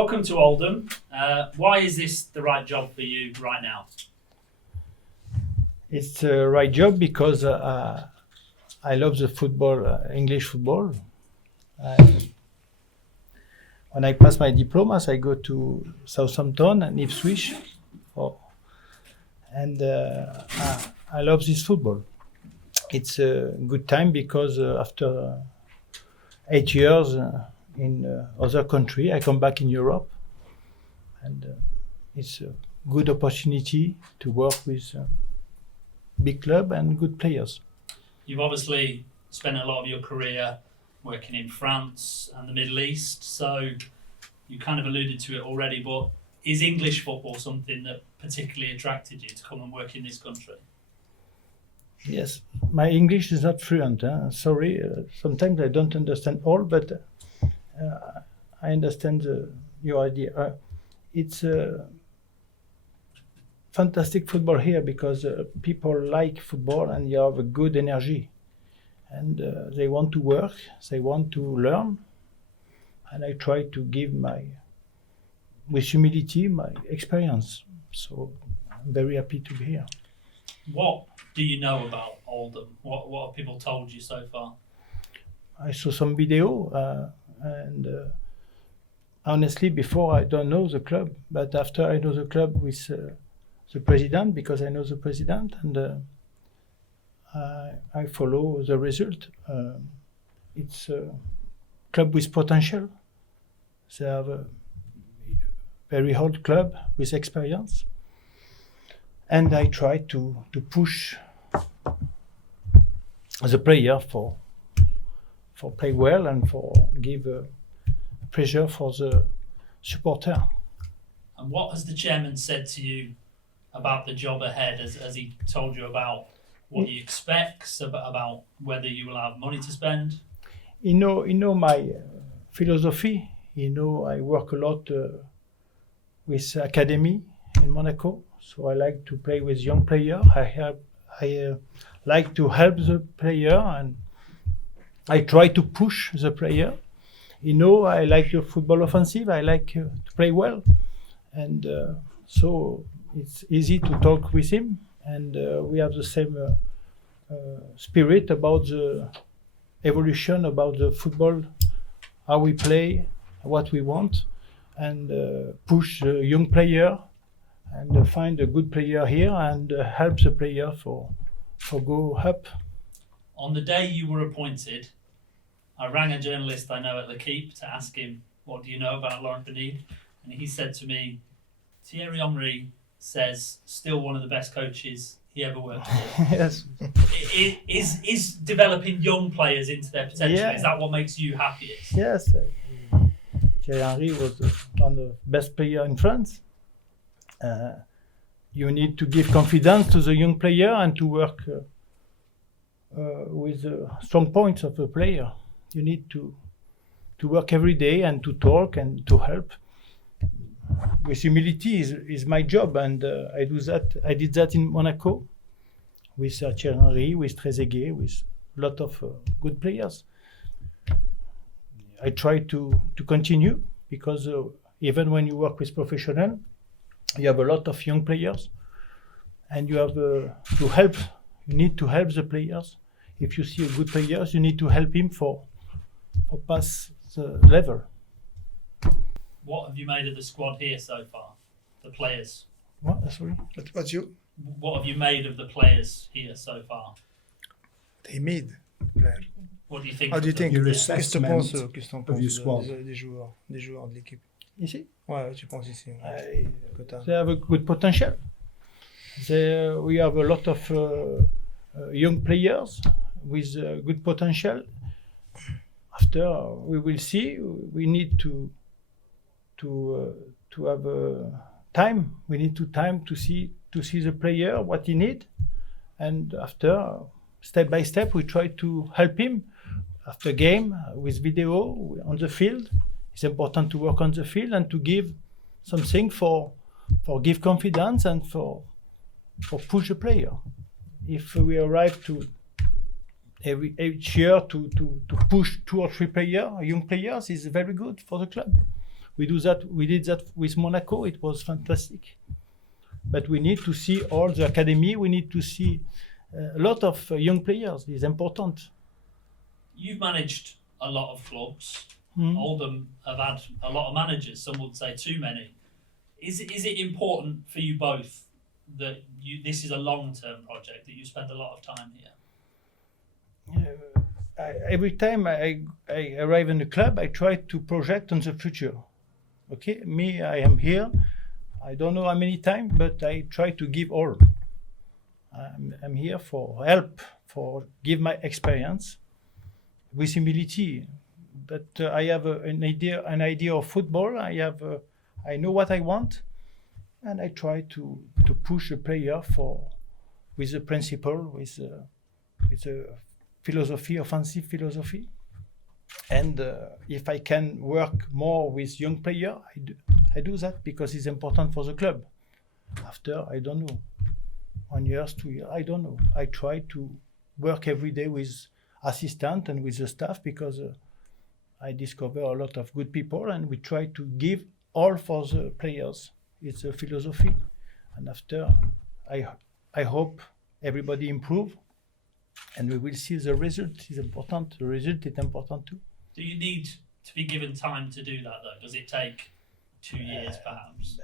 Welcome to Oldham. Why is this the right job for you right now? It's the right job because I love the football, English football. When I pass my diplomas, I go to Southampton and Ipswich, and I love this football. It's a good time because after 8 years in other country, I come back in Europe, and it's a good opportunity to work with big club and good players. You've obviously spent a lot of your career working in France and the Middle East, so you kind of alluded to it already, but is English football something that particularly attracted you to come and work in this country? Yes, my English is not fluent. Sorry, sometimes I don't understand all, but I understand your idea. It's fantastic football here because people like football and you have a good energy. And they want to work, they want to learn. And I try to give with humility, my experience. So I'm very happy to be here. What do you know about Oldham? What have people told you so far? I saw some video and honestly, before I don't know the club, but after I know the club with the president, because I know the president, and I follow the result. It's a club with potential. They have a very old club with experience, and I try to push the player for play well and for give pressure for the supporter. And what has the chairman said to you about the job ahead? Has he told you about what he expects, about whether you will have money to spend? You know my philosophy. I work a lot with academy in Monaco, so I like to play with young player. I like to help the player, and I try to push the player. I like the football offensive. I like to play well, and so it's easy to talk with him. And we have the same spirit about the evolution, about the football, how we play, what we want, and push the young player and find a good player here and help the player for go up. On the day you were appointed, I rang a journalist I know at L'Équipe to ask him, what do you know about Laurent Banide? And he said to me, Thierry Henry says still one of the best coaches he ever worked with. Yes. Is developing young players into their potential, Yeah. Is that what makes you happiest? Yes. Thierry Henry was one of the best players in France. You need to give confidence to the young player and to work with the strong points of the player. You need to work every day and to talk and to help. With humility is my job, and I do that. I did that in Monaco with Thierry Henry, with Trezeguet, with a lot of good players. I try to continue because even when you work with professional, you have a lot of young players, and you have to help. You need to help the players. If you see a good player, you need to help him for pass the level. What have you made of the squad here so far? The players? What? Sorry? What's you? What have you made of the players here so far? They made player. What do you think? How do you of them? think? Your Qu'est-ce assessment que t'en of penses your squad. des joueurs de l'équipe? Ici? Ouais, tu penses ici. Que t'as- They have a good potential. We have a lot of young players with good potential. After we will see. We need to have time. We need time to see the player what he need, and after step by step we try to help him. After game with video on the field, it's important to work on the field and to give something for give confidence and for push the player. If we arrive to each year to push 2 or 3 young players is very good for the club. We do that. We did that with Monaco. It was fantastic. But we need to see all the academy. We need to see a lot of young players. It's important. You've managed a lot of clubs. Mm. Oldham have had a lot of managers. Some would say too many. Is it important for you both that this is a long-term project, that you spend a lot of time here? Every time I arrive in the club, I try to project on the future. Okay, me, I am here. I don't know how many times, but I try to give all. I'm here for help, for give my experience with humility. But I have an idea of football. I know what I want, and I try to push a player with the principle, with the philosophy, offensive philosophy. And if I can work more with young player, I do that because it's important for the club. After, I don't know, 1 year, 2 years, I don't know. I try to work every day with assistant and with the staff because I discover a lot of good people, and we try to give all for the players. It's a philosophy. And after, I hope everybody improve, and we will see the result is important. The result is important too. Do you need to be given time to do that though? Does it take 2 years perhaps?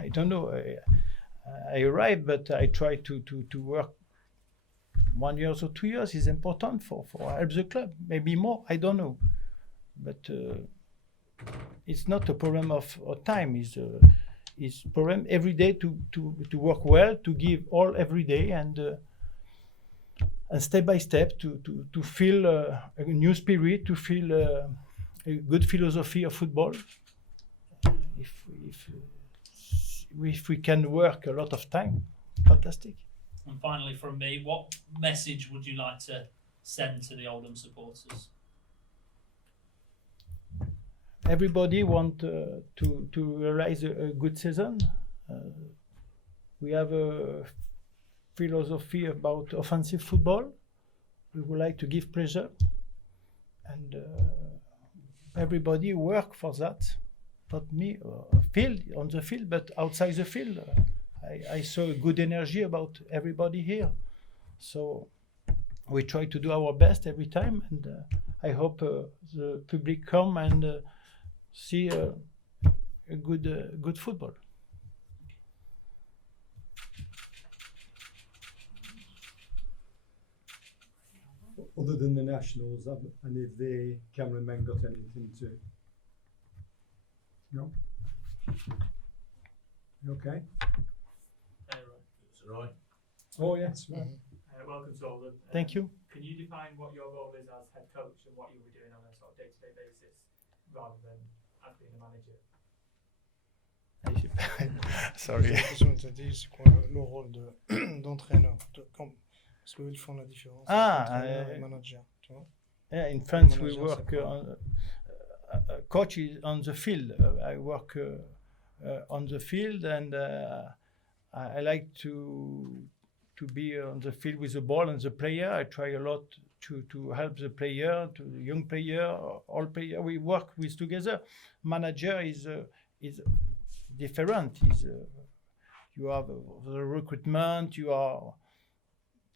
I don't know. I arrive, but I try to work 1 year or 2 years is important for help the club. Maybe more, I don't know. But it's not a problem of time. It's problem every day to work well, to give all every day, and step by step to feel a new spirit, to feel a good philosophy of football. If we can work a lot of time, fantastic. And finally from me, what message would you like to send to the Oldham supporters? Everybody want to realize a good season. We have a philosophy about offensive football. We would like to give pleasure, and everybody work for that. Not me, on the field, but outside the field. I saw a good energy about everybody here. So we try to do our best every time, and I hope the public come and see a good football. Other than the nationals, have any of the cameramen got anything to? No. You okay? It's right. Oh yes. Welcome to Oldham. Thank you. Can you define what your role is as head coach and what you'll be doing on a sort of day-to-day basis, rather than as being a manager? Sorry. La question que tu as dit, c'est quoi le rôle d'entraîneur? Parce qu'eux, ils font la différence entre entraîneur et manager, tu vois? Yeah, in France we Manager, work c'est quoi? coach is on the field. I work on the field, and I like to be on the field with the ball and the player. I try a lot to help the player, to the young player, all player. We work with together. Manager is different. You have the recruitment. You are.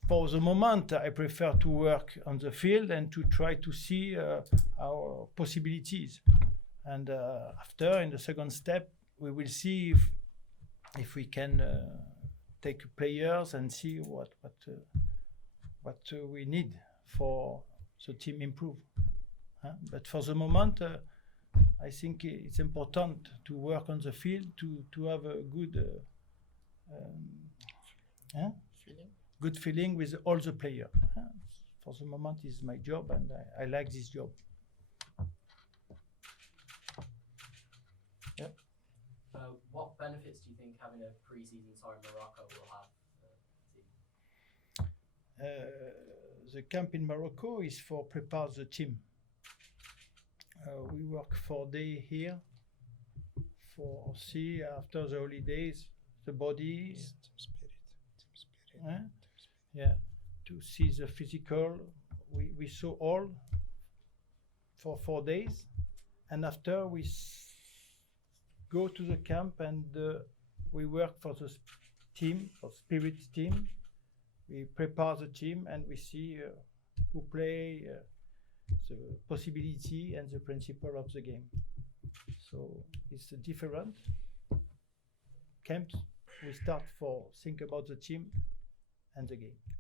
For the moment, I prefer to work on the field and to try to see our possibilities. And after, in the second step, we will see if we can take players and see what we need for the team improve. But for the moment, I think it's important to work on the field to have a good good feeling with all the players. For the moment, is my job, and I like this job. Yeah. What benefits do you think having a pre-season tie in Morocco will have? The camp in Morocco is for prepare the team. We work 4 days here for see after the holidays the body. Team spirit. Yeah, to see the physical. We saw all for 4 days, and after we go to the camp and we work for the team, for spirit team. We prepare the team and we see who play, the possibility and the principle of the game. So it's different. Camps, we start for think about the team and the game.